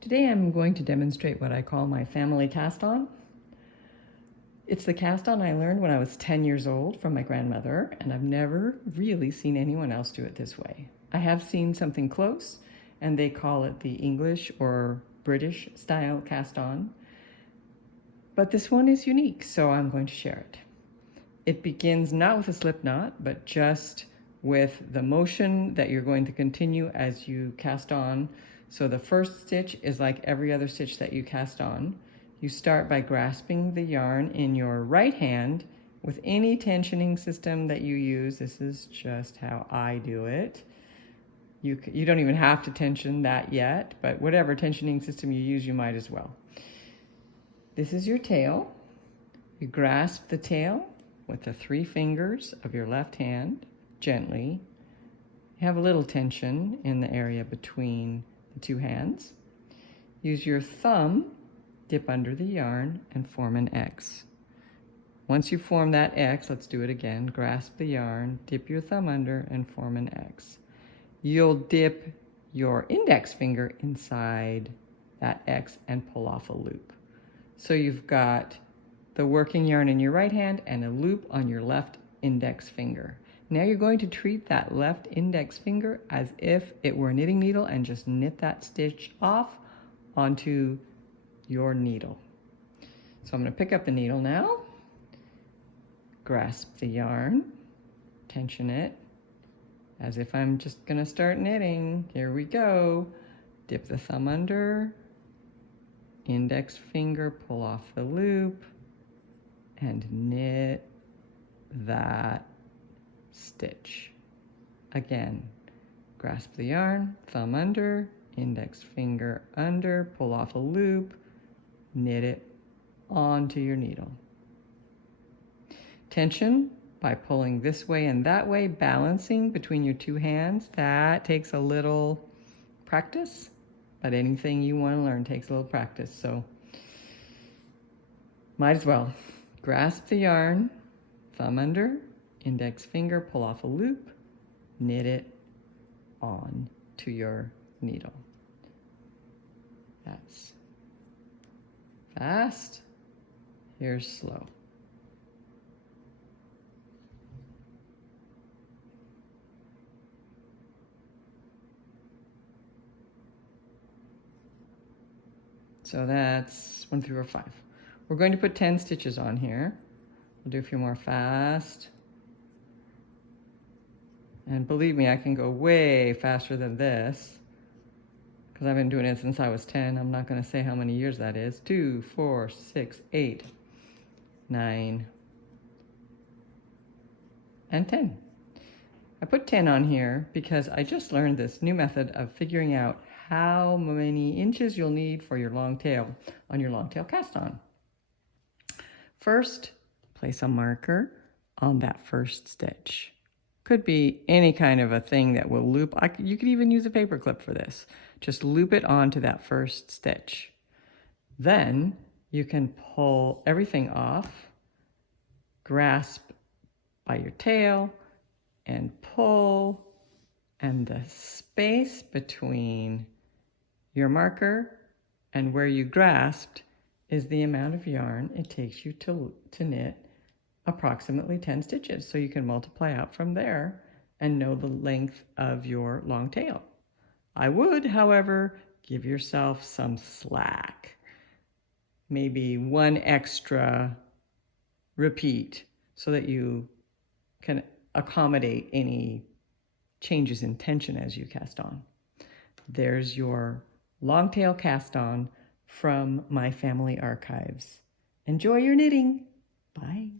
Today I'm going to demonstrate what I call my family cast-on. It's the cast-on I learned when I was 10 years old from my grandmother, and I've never really seen anyone else do it this way. I have seen something close, and they call it the English or British style cast-on, but this one is unique, so I'm going to share it. It begins not with a slip knot, but just with the motion that you're going to continue as you cast on. So the first stitch is like every other stitch that you cast on. You start by grasping the yarn in your right hand with any tensioning system that you use. This is just how I do it. You don't even have to tension that yet, but whatever tensioning system you use, you might as well. This is your tail. You grasp the tail with the 3 fingers of your left hand gently. You have a little tension in the area between the 2 hands. Use your thumb, dip under the yarn, and form an X. Once you form that X, let's do it again. Grasp the yarn, dip your thumb under, and form an X. You'll dip your index finger inside that X and pull off a loop. So you've got the working yarn in your right hand and a loop on your left index finger. Now you're going to treat that left index finger as if it were a knitting needle and just knit that stitch off onto your needle. So I'm going to pick up the needle now, grasp the yarn, tension it as if I'm just going to start knitting. Here we go. Dip the thumb under, index finger, pull off the loop, and knit that stitch. Again, grasp the yarn, thumb under, index finger under, pull off a loop, knit it onto your needle. Tension by pulling this way and that way, balancing between your 2 hands. That takes a little practice, but anything you want to learn takes a little practice, so might as well. Grasp the yarn, thumb under, index finger, pull off a loop, knit it on to your needle. That's fast. Here's slow. So that's 1 through 5. We're going to put 10 stitches on here. We'll do a few more fast. And believe me, I can go way faster than this because I've been doing it since I was 10. I'm not going to say how many years that is. 2, 4, 6, 8, 9, and 10. I put 10 on here because I just learned this new method of figuring out how many inches you'll need for your long tail on your long tail cast on. First, place a marker on that first stitch. Could be any kind of a thing that will loop. You could even use a paper clip for this. Just loop it onto that first stitch. Then you can pull everything off, grasp by your tail, and pull, and the space between your marker and where you grasped is the amount of yarn it takes you to knit approximately 10 stitches. So you can multiply out from there and know the length of your long tail. I would, however, give yourself some slack. Maybe 1 extra repeat so that you can accommodate any changes in tension as you cast on. There's your long tail cast on from my family archives. Enjoy your knitting. Bye.